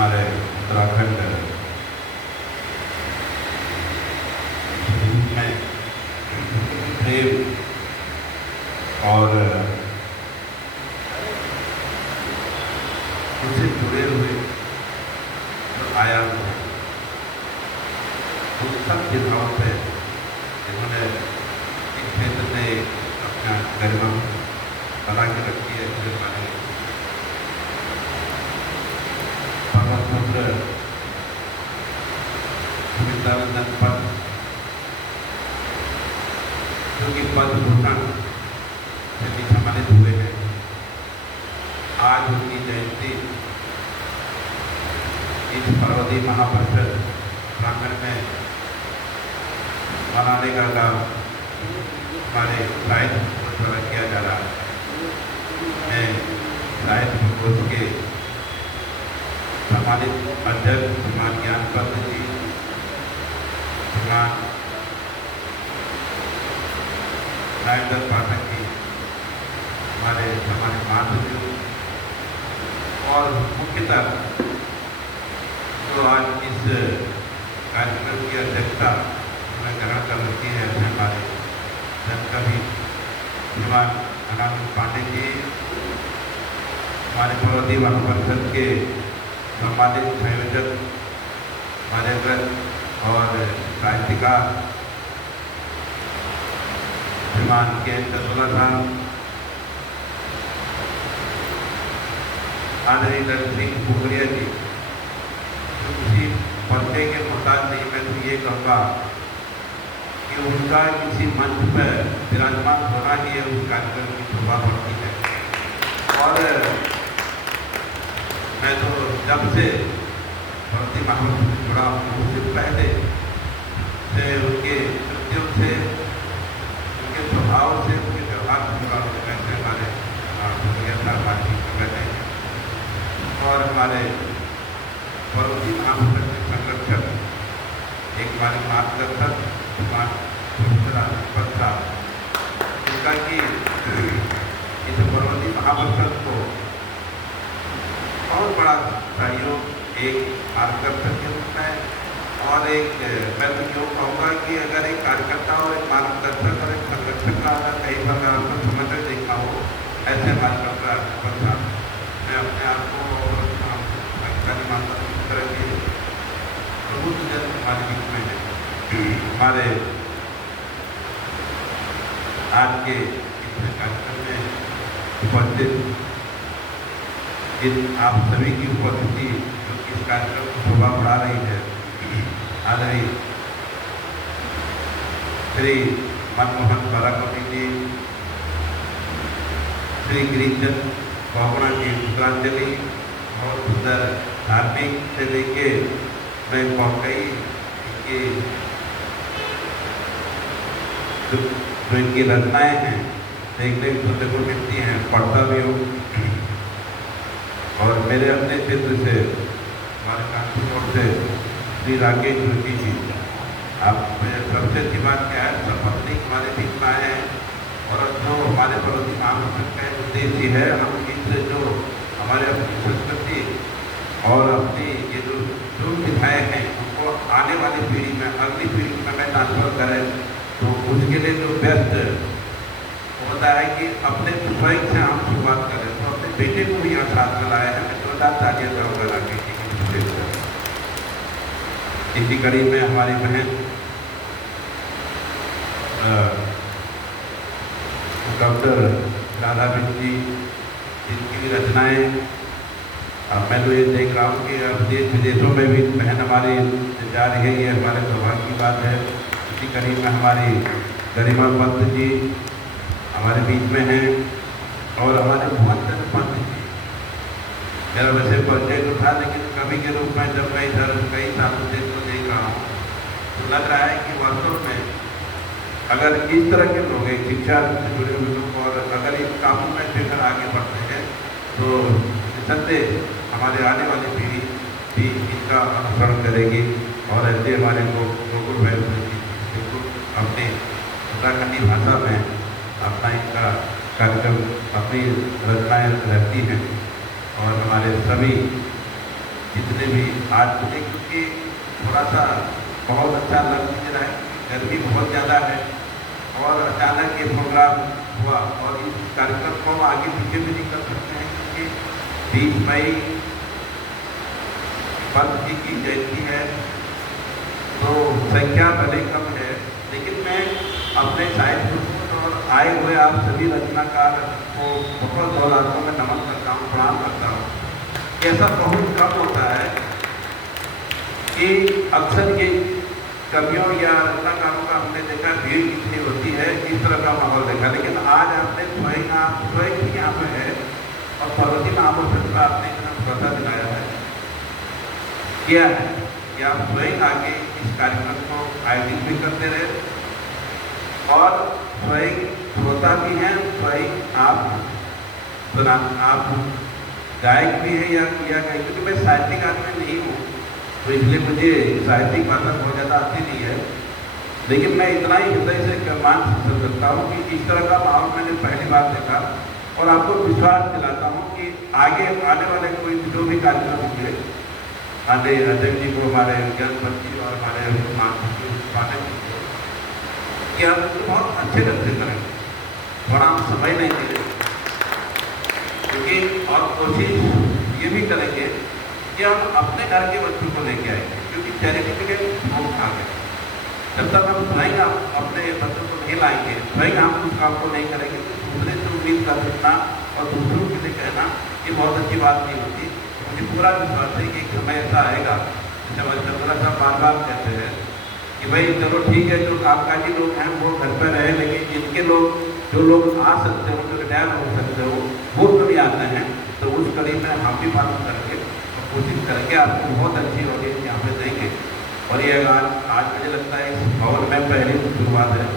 हमारे उत्तराखंड में प्रेम और उससे जुड़े हुए जो आयाम हैं उन सब जगहों पे इन्होंने एक क्षेत्र में अपना गरिमा बना के रखी है। हमारे पर्वतपुत्र सुमित्रानंदन पद जो कि पद्म भूषण से सम्मानित हुए हैं। आज उनकी जयंती इस पर्वतीय महापरिषद प्रांगण में मनाने का काम हमारे साहित्य द्वारा किया जा रहा है। मैं साहित्य कोष के सम्मानित अध्यक्ष श्रीमान ज्ञानपत जी, श्रीमान नायक पाठक जी, हमारे सम्मानित महासचिव और मुख्यतः जो आज इस कार्यक्रम की अध्यक्षता में ग्रहण कर रखी है हमारे जनकवि श्रीमान अनामित पांडे जी, हमारे पर्वतीय महापरिषद के सम्मानित संयोजक हमारे और साहित्यकार श्रीमान के चतुला साहब, आदरणीय दर्शन सिंह पोखरिया जी, जो किसी पर्दे के मोहताज नहीं। मैं तो ये कहूँगा कि उनका किसी मंच पर विराजमान होना ही है उस कार्यक्रम की शोभा बढ़ती है। और मैं तो जब से पर्वतीय महापरिषद से जुड़ा हूँ उससे पहले से उनके कृत्यों से, उनके स्वभाव से, उनके व्यवहार से जुड़ा हूँ। कैसे हमारे बातचीत कर रहे हैं और हमारे पर्वतीय महापरिषद के संरक्षक एक हमारे मार्गदर्शक जिनका कि इस पर्वतीय महापरिषद को बहुत बड़ा सहयोग एक मार्गदर्शक के रूप में और एक मैं तो यूँ कहूँगा कि अगर एक कार्यकर्ता और एक मार्गदर्शक और एक संरक्षक का अगर कई प्रकार का समन्वय देखा हो, ऐसे मार्गदर्शक मैं अपने आप को मानता हूँ। इस तरह के प्रबुद्ध जन हमारे बीच में है। हमारे आज के इस कार्यक्रम में उपस्थित इन आप सभी की उपस्थिति जो इस कार्यक्रम को शोभा बढ़ा रही है, आदरणीय श्री मनमोहन बाराकोटी जी, श्री गिरिचंद बावड़ा की पुत्रांजलि बहुत सुंदर धार्मिक से लेके मैं कई इनकी जो इनकी रचनाएँ हैं देखने को सुनने को मिलती हैं, पढ़ता भी हूँ। और मेरे अपने क्षेत्र से हमारे कानपुर से श्री राकेश जोशी जी, आप सबसे अच्छी बात क्या है, सब पत्नी हमारे बीच में आए हैं और जो हमारे पर्वतीय महापरिषद का उद्देश्य है, हम इससे जो हमारे अपनी संस्कृति और अपनी ये जो विधायक हैं उनको आने वाली पीढ़ी में, अगली पीढ़ी में ट्रांसफर करें, तो उसके लिए जो बेस्ट होता है कि अपने स्वयं से हम शुरुआत करें। तो अपने बेटे को भी यहाँ साथ में लाए हैं। मैं जोरदार तालियां करूँगा राकेश जी की। इसी कड़ी में हमारी बहन डॉक्टर राधा जी, जिनकी भी रचनाएँ मैं तो ये देख रहा हूँ कि अब देश विदेशों में भी बहन हमारी जा रही है, ये हमारे सौभाग्य की बात है। इसी कड़ी में हमारी गरिमा पंत जी हमारे बीच में हैं और हमारे भुवन पंत जी, मेरा वैसे परिचय तो था लेकिन कवि के रूप में जब मैं इधर कई सालों से इसको देख रहा हूँ तो लग रहा है कि वास्तव में अगर इस तरह के लोग एक शिक्षा से जुड़े हुए लोग और अगर इस कामों में फिर आगे बढ़ते हैं तो निसंदेह हमारे आने वाली पीढ़ी भी इनका अनुसरण करेगी। और ऐसे हमारे लोग गोकुल भाई बिल्कुल अपनी उत्तराखंडी भाषा में अपना इनका कार्यक्रम, अपनी रचनाएँ रहती हैं और हमारे सभी जितने भी आज मुझे, क्योंकि थोड़ा सा बहुत अच्छा लग नहीं रहा है, गर्मी बहुत ज़्यादा है और अचानक ये प्रोग्राम हुआ और इस कार्यक्रम को हम आगे पीछे भी नहीं कर सकते हैं, क्योंकि 20 मई पंत जी की जयंती है, तो संख्या भले कम है, लेकिन मैं अपने साहित्य और आए हुए आप सभी रचनाकार को बहुत दौलातों में नमन करता हूँ, प्रणाम करता हूँ। ऐसा बहुत कम होता है कि अक्सर ये कवियों या रचनाकारों का हमने देखा भीड़ कितनी होती है, इस तरह का माहौल देखा, लेकिन आज आपने स्वयं भी यहाँ पे है और पार्वती महापुरुष का आपने इतना भरोसा दिलाया है, किया है कि आप स्वयं आगे इस कार्यक्रम को आयोजित भी करते रहे और स्वयं श्रोता भी हैं, स्वयं आप गायक भी हैं या गए, क्योंकि मैं साहित्यिक आदमी नहीं हूँ, तो इसलिए मुझे साहित्यिक भाषा बहुत ज़्यादा आती नहीं है, लेकिन मैं इतना ही हृदय से मान सकता हूँ कि इस तरह का माहौल मैंने पहली बार देखा और आपको विश्वास दिलाता हूँ कि आगे आने वाले कोई जो भी कार्यक्रम होंगे, आने अध्यक्ष जी को, हमारे ज्ञानपत जी और हमारे पाठक जी को, कि हम बहुत अच्छे ढंग से करेंगे, थोड़ा हम समय नहीं देंगे, क्योंकि और कोशिश ये भी करेंगे कि हम अपने घर के बच्चों को लेके आएंगे, क्योंकि चैरिटी के लिए बहुत आ गए, जब तक हम स्वयं अपने बच्चों को नहीं लाएंगे, स्वयं हम उस काम को नहीं करेंगे, तो दूसरे से उम्मीद कर सकना और दूसरों के लिए कहना ये बहुत अच्छी बात नहीं होती। मुझे पूरा विश्वास है कि एक समय ऐसा आएगा, जैसे हमारे चंद्रा साहब बार बार कहते हैं कि भाई चलो ठीक है, जो कामकाजी लोग हैं वो घर पर रहे, लेकिन जिनके लोग जो लोग आ सकते हो, जो रिटायर हो सकते हो, वो कभी आते हैं, तो उस कड़ी में हम भी पालन करेंगे और कोशिश करेंगे आपको बहुत अच्छी ऑडियंस यहाँ पे देंगे। और ये आज मुझे लगता है इस भवन में पहली शुरुआत है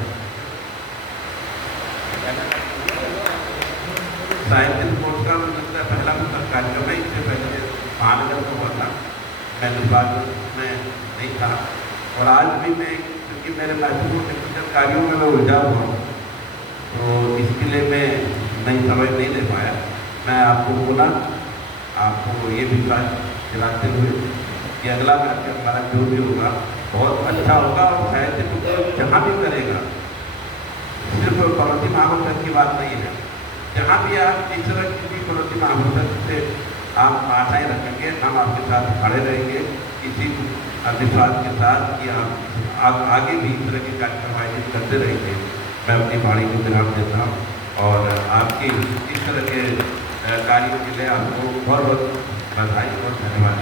साहित्य स्पोर्ट्स का, मुझे लगता है पहला कार्यक्रम है, इससे पहले महानगर को हुआ था, मैं इस बात में नहीं था और आज भी मैं, क्योंकि मेरे महत्वपूर्ण टेक्निकल कार्यों में मैं उलझा हुआ हूँ, तो इसके लिए मैं नई समय नहीं दे पाया। मैं आपको बोला, आपको ये विश्वास दिलाते हुए कि अगला कार्यक्रम हमारा जो भी होगा बहुत अच्छा होगा और साहित्य को जहाँ भी करेगा, सिर्फ पार्वती महापुरुष की बात नहीं है, जहाँ भी आप इस तरह की भी पार्वती महापुरुष से आप आशाएँ रखेंगे, हम आपके साथ खड़े रहेंगे इसी विश्वास के साथ कि आप आगे भी इस तरह के कार्यक्रम आयोजित करते रहेंगे। मैं अपनी वाणी को विराम देता हूँ और आपके इस तरह के कार्यों के लिए आपको बहुत बहुत बधाई और धन्यवाद।